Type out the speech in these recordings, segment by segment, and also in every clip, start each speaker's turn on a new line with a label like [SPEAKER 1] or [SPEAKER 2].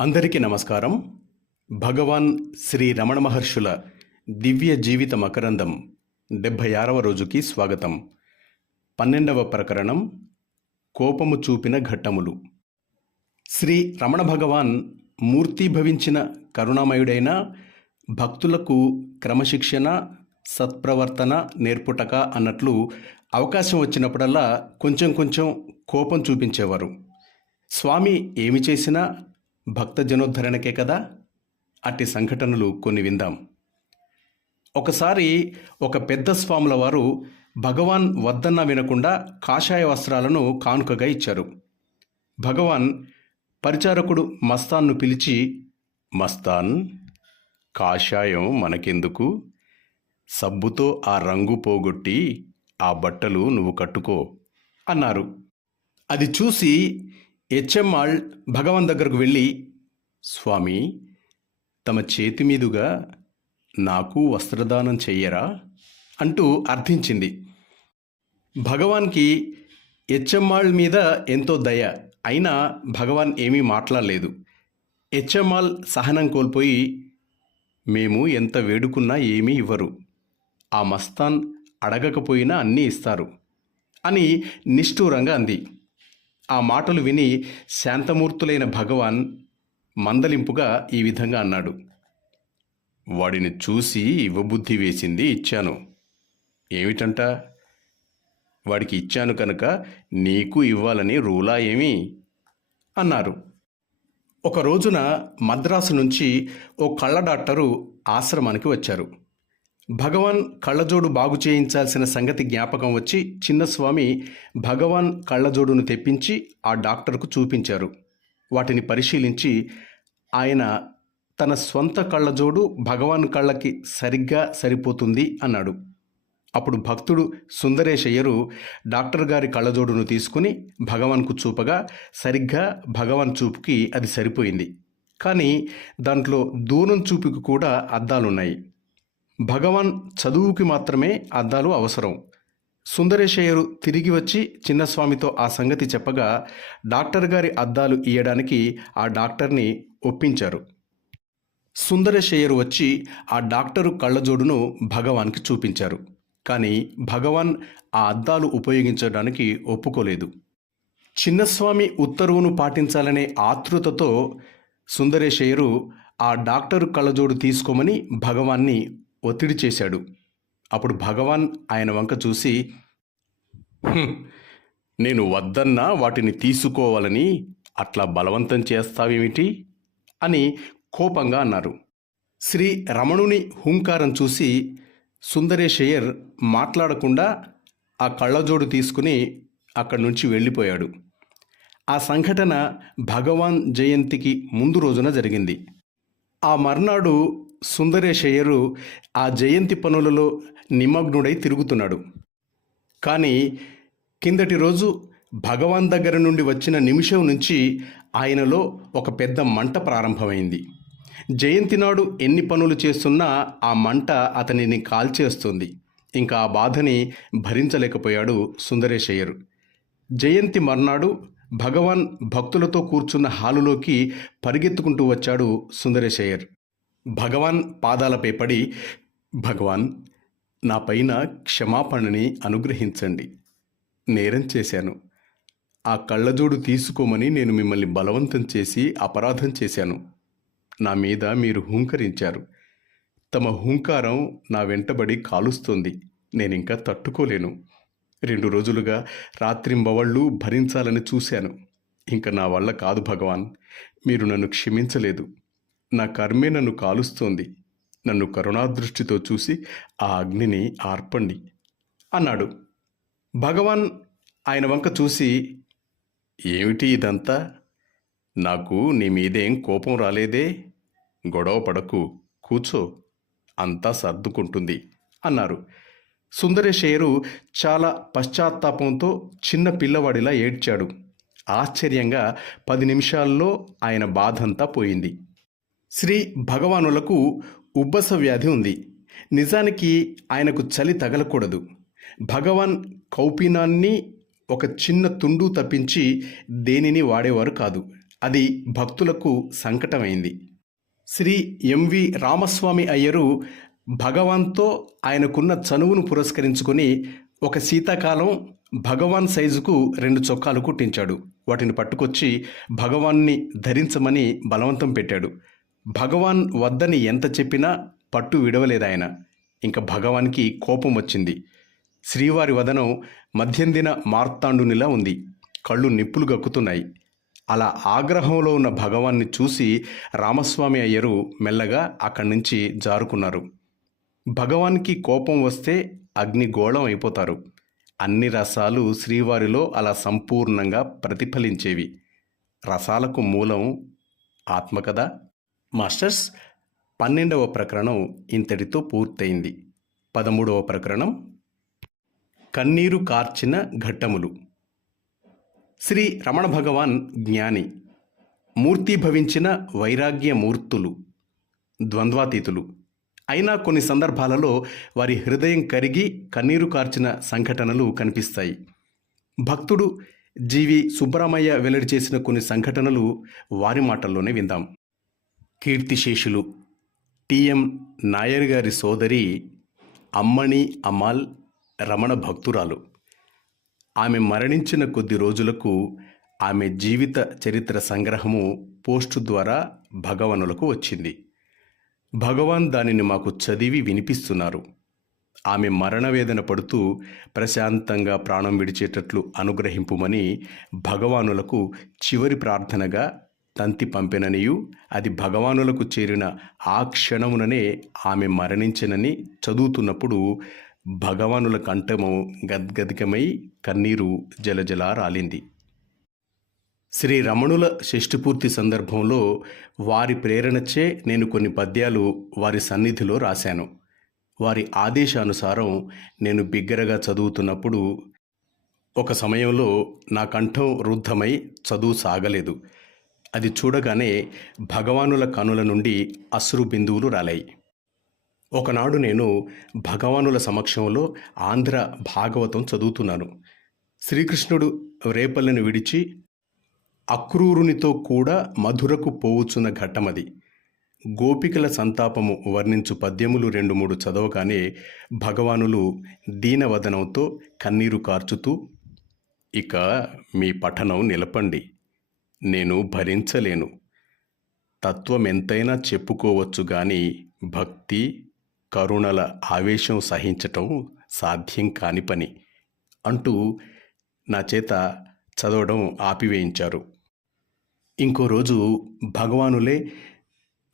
[SPEAKER 1] అందరికీ నమస్కారం. భగవాన్ శ్రీ రమణ మహర్షుల దివ్య జీవిత మకరందం డెబ్భై ఆరవ రోజుకి స్వాగతం. పన్నెండవ ప్రకరణం కోపము చూపిన ఘట్టములు. శ్రీ రమణ భగవాన్ మూర్తిభవించిన కరుణామయుడైన భక్తులకు క్రమశిక్షణ సత్ప్రవర్తన నేర్పుటక అన్నట్లు అవకాశం వచ్చినప్పుడల్లా కొంచెం కొంచెం కోపం చూపించేవారు. స్వామి ఏమి చేసినా భక్త జనోద్ధరణకే కదా? అట్టి సంఘటనలు కొన్ని విందాం. ఒకసారి ఒక పెద్ద స్వాముల వారు భగవాన్ వద్దన్న వినకుండా కాషాయ వస్త్రాలను కానుకగా ఇచ్చారు. భగవాన్ పరిచారకుడు మస్తాన్ను పిలిచి మస్తాన్ కాషాయం మనకెందుకు? సబ్బుతో ఆ రంగు పోగొట్టి ఆ బట్టలు నువ్వు కట్టుకో అన్నారు. అది చూసి హెచ్ఎంఆల్ భగవాన్ దగ్గరకు వెళ్ళి స్వామి తమ చేతి మీదుగా నాకు వస్త్రదానం చెయ్యరా? అంటూ అర్థించింది. భగవాన్కి హెచ్ఎంఆల్ మీద ఎంతో దయ అయినా భగవాన్ ఏమీ మాట్లాడలేదు. హెచ్ఎంఆల్ సహనం కోల్పోయి మేము ఎంత వేడుకున్నా ఏమీ ఇవ్వరు. ఆ మస్తాన్ అడగకపోయినా అన్నీ ఇస్తారు అని నిష్ఠూరంగా అంది. ఆ మాటలు విని శాంతమూర్తులైన భగవాన్ మందలింపుగా ఈ విధంగా అన్నాడు. వాడిని చూసి ఇవ్వబుద్ధి వేసింది ఇచ్చాను. ఏమిటంట? వాడికి ఇచ్చాను కనుక నీకు ఇవ్వాలని రూలా ఏమి? అన్నారు. ఒక రోజున మద్రాసు నుంచి ఓ కళ్ళ డాక్టరు ఆశ్రమానికి వచ్చారు. భగవాన్ కళ్ళజోడు బాగు చేయించాల్సిన సంగతి జ్ఞాపకం వచ్చి చిన్నస్వామి భగవాన్ కళ్ళజోడును తెప్పించి ఆ డాక్టర్కు చూపించారు. వాటిని పరిశీలించి ఆయన తన స్వంత కళ్ళజోడు భగవాన్ కళ్ళకి సరిగ్గా సరిపోతుంది అన్నాడు. అప్పుడు భక్తుడు సుందరేశయ్యరు డాక్టర్ గారి కళ్ళజోడును తీసుకుని భగవాన్కు చూపగా సరిగ్గా భగవాన్ చూపుకి అది సరిపోయింది. కానీ దాంట్లో దూరం చూపుకి కూడా అద్దాలున్నాయి. భగవాన్ చదువుకి మాత్రమే అద్దాలు అవసరం. సుందరేశయ్యరు తిరిగి వచ్చి చిన్నస్వామితో ఆ సంగతి చెప్పగా డాక్టర్ గారి అద్దాలు ఇయ్యడానికి ఆ డాక్టర్ని ఒప్పించారు. సుందరేశయ్యరు వచ్చి ఆ డాక్టరు కళ్ళజోడును భగవాన్కి చూపించారు. కానీ భగవాన్ ఆ అద్దాలు ఉపయోగించడానికి ఒప్పుకోలేదు. చిన్నస్వామి ఉత్తర్వును పాటించాలనే ఆతృతతో సుందరేశయ్యరు ఆ డాక్టరు కళ్ళజోడు తీసుకోమని భగవాన్ని ఒత్తిడి చేశాడు. అప్పుడు భగవాన్ ఆయన వంక చూసి నేను వద్దన్నా వాటిని తీసుకోవాలని అట్లా బలవంతం చేస్తావేమిటి? అని కోపంగా అన్నారు. శ్రీ రమణుని హుంకారం చూసి సుందరేశయ్యర్ మాట్లాడకుండా ఆ కళ్ళజోడు తీసుకుని అక్కడి నుంచి వెళ్ళిపోయాడు. ఆ సంఘటన భగవాన్ జయంతికి ముందు రోజున జరిగింది. ఆ మర్నాడు సుందరేశయ్యరు ఆ జయంతి పనులలో నిమగ్నుడై తిరుగుతున్నాడు. కానీ కిందటి రోజు భగవాన్ దగ్గర నుండి వచ్చిన నిమిషం నుంచి ఆయనలో ఒక పెద్ద మంట ప్రారంభమైంది. జయంతి నాడు ఎన్ని పనులు చేస్తున్నా ఆ మంట అతనిని కాల్చేస్తుంది. ఇంకా ఆ బాధని భరించలేకపోయాడు సుందరేశయ్యరు జయంతి మర్నాడు భగవాన్ భక్తులతో కూర్చున్న హాలులోకి పరిగెత్తుకుంటూ వచ్చాడు సుందరేశయ్యర్ భగవాన్ పాదాలపై పడి భగవాన్ నా పైన క్షమాపణని అనుగ్రహించండి. నేరం చేశాను. ఆ కళ్ళజోడు తీసుకోమని నేను మిమ్మల్ని బలవంతం చేసి అపరాధం చేశాను. నా మీద మీరు హుంకరించారు. తమ హుంకారం నా వెంటబడి కాలుస్తోంది. నేనింకా తట్టుకోలేను. రెండు రోజులుగా రాత్రింబవళ్ళు భరించాలని చూశాను. ఇంకా నా వల్ల కాదు భగవాన్. మీరు నన్ను క్షమించలేదు. నా కర్మే నన్ను కాలుస్తోంది. నన్ను కరుణాదృష్టితో చూసి ఆ అగ్నిని ఆర్పండి అన్నాడు. భగవాన్ ఆయన వంక చూసి ఏమిటి ఇదంతా? నాకు నీ మీదేం కోపం రాలేదే? గొడవ పడకు కూర్చో అంతా సర్దుకుంటుంది అన్నారు. సుందరేశయ్యరు చాలా పశ్చాత్తాపంతో చిన్న పిల్లవాడిలా ఏడ్చాడు. ఆశ్చర్యంగా పది నిమిషాల్లో ఆయన బాధంతా పోయింది. శ్రీ భగవానులకు ఉబ్బస వ్యాధి ఉంది. నిజానికి ఆయనకు చలి తగలకూడదు. భగవాన్ కౌపీనాన్ని ఒక చిన్న తుండు తప్పించి దేనిని వాడేవారు కాదు. అది భక్తులకు సంకటమైంది. శ్రీ ఎంవి రామస్వామి అయ్యరు భగవాన్తో ఆయనకున్న చనువును పురస్కరించుకొని ఒక శీతాకాలం భగవాన్ సైజుకు రెండు చొక్కాలు కుట్టించాడు. వాటిని పట్టుకొచ్చి భగవాన్ని ధరించమని బలవంతం పెట్టాడు. భగవాన్ వద్దని ఎంత చెప్పినా పట్టు విడవలేదు ఆయన. ఇంకా భగవాన్కి కోపం వచ్చింది. శ్రీవారి వదనం మధ్యందిన మార్తాండునిలా ఉంది. కళ్ళు నిప్పులు గక్కుతున్నాయి. అలా ఆగ్రహంలో ఉన్న భగవాన్ని చూసి రామస్వామి అయ్యరు మెల్లగా అక్కడి నుంచి జారుకున్నారు. భగవాన్కి కోపం వస్తే అగ్నిగోళం అయిపోతారు. అన్ని రసాలు శ్రీవారిలో అలా సంపూర్ణంగా ప్రతిఫలించేవి. రసాలకు మూలం ఆత్మ కదా మాస్టర్స్ పన్నెండవ ప్రకరణం ఇంతటితో పూర్తయింది. పదమూడవ ప్రకరణం కన్నీరు కార్చిన ఘట్టములు. శ్రీ రమణ భగవాన్ జ్ఞాని మూర్తిభవించిన వైరాగ్య మూర్తులు ద్వంద్వాతీతులు. అయినా కొన్ని సందర్భాలలో వారి హృదయం కరిగి కన్నీరు కార్చిన సంఘటనలు కనిపిస్తాయి. భక్తుడు జీవి సుబ్బరామయ్య వెల్లడి చేసిన కొన్ని సంఘటనలు వారి మాటల్లోనే విందాం. కీర్తిశేషులు టిఎం నాయర్ గారి సోదరి అమ్మణి అమాల్ రమణ భక్తురాలు. ఆమె మరణించిన కొద్ది రోజులకు ఆమె జీవిత చరిత్ర సంగ్రహము పోస్టు ద్వారా భగవానులకు వచ్చింది. భగవాన్ దానిని మాకు చదివి వినిపిస్తున్నారు. ఆమె మరణవేదన పడుతూ ప్రశాంతంగా ప్రాణం విడిచేటట్లు అనుగ్రహింపుమని భగవానులకు చివరి ప్రార్థనగా తంతి పంపెననియు అది భగవానులకు చేరిన ఆ క్షణముననే ఆమె మరణించనని చదువుతున్నప్పుడు భగవానుల కంఠము గద్గదికమై కన్నీరు జలజల రాలింది. శ్రీ రమణుల షష్ఠిపూర్తి సందర్భంలో వారి ప్రేరణచే నేను కొన్ని పద్యాలు వారి సన్నిధిలో రాశాను. వారి ఆదేశానుసారం నేను బిగ్గరగా చదువుతున్నప్పుడు ఒక సమయంలో నా కంఠం రుద్ధమై చదువు సాగలేదు. అది చూడగానే భగవానుల కనుల నుండి అశ్రు బిందువులు రాలాయి. ఒకనాడు నేను భగవానుల సమక్షంలో ఆంధ్ర భాగవతం చదువుతున్నాను. శ్రీకృష్ణుడు రేపల్లెను విడిచి అక్రూరునితో కూడా మధురకు పోవుచున్న ఘట్టమది. గోపికల సంతాపము వర్ణించు పద్యములు రెండు మూడు చదవగానే భగవానులు దీనవదనంతో కన్నీరు కార్చుతూ ఇక మీ పఠనం నిలపండి. నేను భరించలేను. తత్వం ఎంతైనా చెప్పుకోవచ్చు గాని భక్తి కరుణల ఆవేశం సహించటం సాధ్యం కాని పని అంటూ నా చేత చదవడం ఆపివేయించారు. ఇంకో రోజు భగవానులే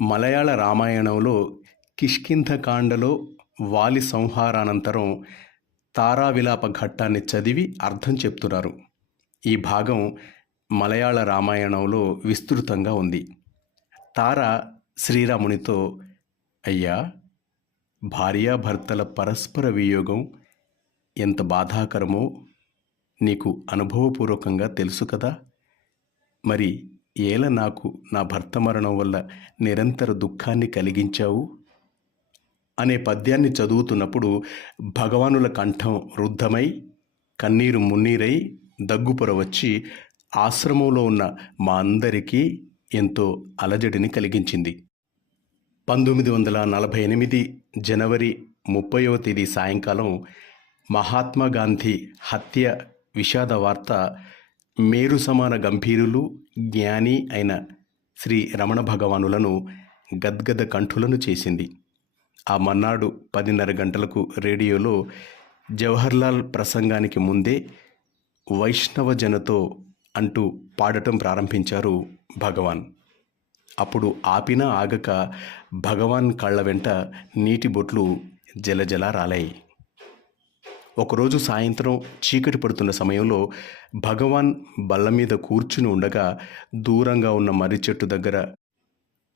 [SPEAKER 1] మలయాళ రామాయణంలో కిష్కింధకాండలో వాలి సంహారానంతరం తారావిలాప ఘట్టాన్ని చదివి అర్థం చెప్తున్నారు. ఈ భాగం మలయాళ రామాయణంలో విస్తృతంగా ఉంది. తార శ్రీరామునితో అయ్యా భార్యాభర్తల పరస్పర వియోగం ఎంత బాధాకరమో నీకు అనుభవపూర్వకంగా తెలుసు కదా. మరి ఏల నాకు నా భర్త మరణం వల్ల నిరంతర దుఃఖాన్ని కలిగించావు? అనే పద్యాన్ని చదువుతున్నప్పుడు భగవానుల కంఠం రుద్ధమై కన్నీరు మున్నీరై దగ్గుపొర వచ్చి ఆశ్రమంలో ఉన్న మా అందరికీ ఎంతో అలజడిని కలిగించింది. పంతొమ్మిది వందల నలభై ఎనిమిది జనవరి ముప్పైవ తేదీ సాయంకాలం మహాత్మా గాంధీ హత్య విషాద వార్త మేరు సమాన గంభీరులు జ్ఞాని అయిన శ్రీ రమణ భగవానులను గద్గద కంఠులను చేసింది. ఆ మన్నాడు పదిన్నర గంటలకు రేడియోలో జవహర్లాల్ ప్రసంగానికి ముందే వైష్ణవ జనతో అంటూ పాడటం ప్రారంభించారు భగవాన్. అప్పుడు ఆపినా ఆగక భగవాన్ కళ్ళ వెంట నీటి బొట్లు జలజల రాలాయి. ఒకరోజు సాయంత్రం చీకటి పడుతున్న సమయంలో భగవాన్ బల్ల మీద కూర్చుని ఉండగా దూరంగా ఉన్న మర్రి చెట్టు దగ్గర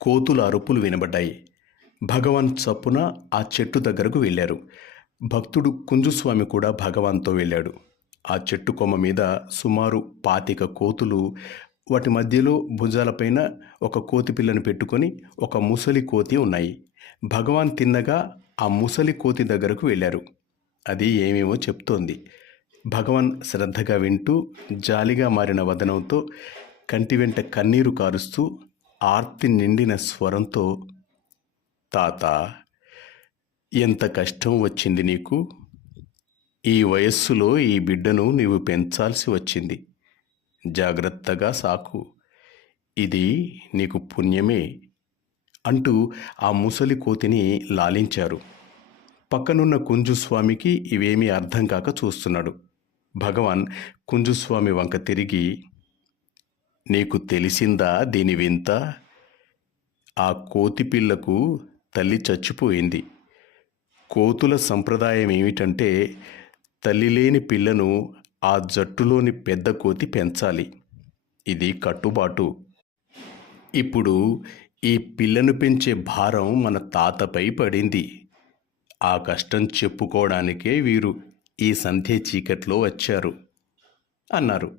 [SPEAKER 1] కోతుల అరుపులు వినబడ్డాయి. భగవాన్ చప్పున ఆ చెట్టు దగ్గరకు వెళ్ళారు. భక్తుడు కుంజుస్వామి కూడా భగవాన్తో వెళ్ళాడు. ఆ చెట్టు కొమ్మ మీద సుమారు పాతిక కోతులు వాటి మధ్యలో భుజాలపైన ఒక కోతి పిల్లను పెట్టుకొని ఒక ముసలి కోతి ఉన్నాయి. భగవాన్ తిన్నగా ఆ ముసలి కోతి దగ్గరకు వెళ్ళారు. అది ఏమేమో చెప్తోంది. భగవాన్ శ్రద్ధగా వింటూ జాలిగా మారిన వదనంతో కంటి వెంట కన్నీరు కారుస్తూ ఆర్తి నిండిన స్వరంతో తాత ఎంత కష్టం వచ్చింది నీకు? ఈ వయస్సులో ఈ బిడ్డను నీవు పెంచాల్సి వచ్చింది. జాగ్రత్తగా సాకు. ఇది నీకు పుణ్యమే అంటూ ఆ ముసలి కోతిని లాలించారు. పక్కనున్న కుంజుస్వామికి ఇవేమీ అర్థం కాక చూస్తున్నాడు. భగవాన్ కుంజుస్వామి వంక తిరిగి నీకు తెలిసిందా దీని వింత? ఆ కోతి పిల్లకు తల్లి చచ్చిపోయింది. కోతుల సంప్రదాయం ఏమిటంటే తల్లి లేని పిల్లను ఆ జట్టులోని పెద్ద కోతి పెంచాలి. ఇది కట్టుబాటు. ఇప్పుడు ఈ పిల్లను పెంచే భారం మన తాతపై పడింది. ఆ కష్టం చెప్పుకోవడానికే వీరు ఈ సంధ్య చీకట్లో వచ్చారు అన్నారు.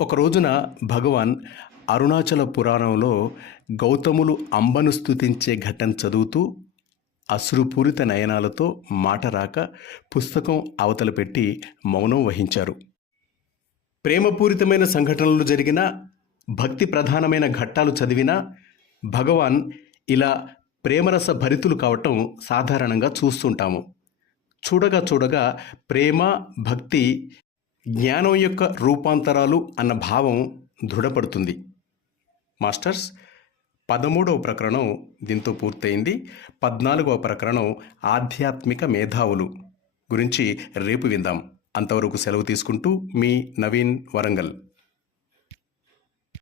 [SPEAKER 1] ఒక రోజున భగవాన్ అరుణాచల పురాణంలో గౌతములు అంబను స్థుతించే ఘటన చదువుతూ అశ్రుపూరిత నయనాలతో మాట రాక పుస్తకం అవతల పెట్టి మౌనం వహించారు. ప్రేమపూరితమైన సంఘటనలు జరిగిన భక్తి ప్రధానమైన ఘట్టాలు చదివినా భగవాన్ ఇలా ప్రేమరస భరితులు కావటం సాధారణంగా చూస్తుంటాము. చూడగా చూడగా ప్రేమ భక్తి జ్ఞానం యొక్క రూపాంతరాలు అన్న భావం దృఢపడుతుంది. మాస్టర్స్ పదమూడవ ప్రకరణం దీంతో పూర్తయింది. పద్నాలుగవ ప్రకరణం ఆధ్యాత్మిక మేధావులు గురించి రేపు విందాం. అంతవరకు సెలవు తీసుకుంటూ మీ నవీన్ వరంగల్.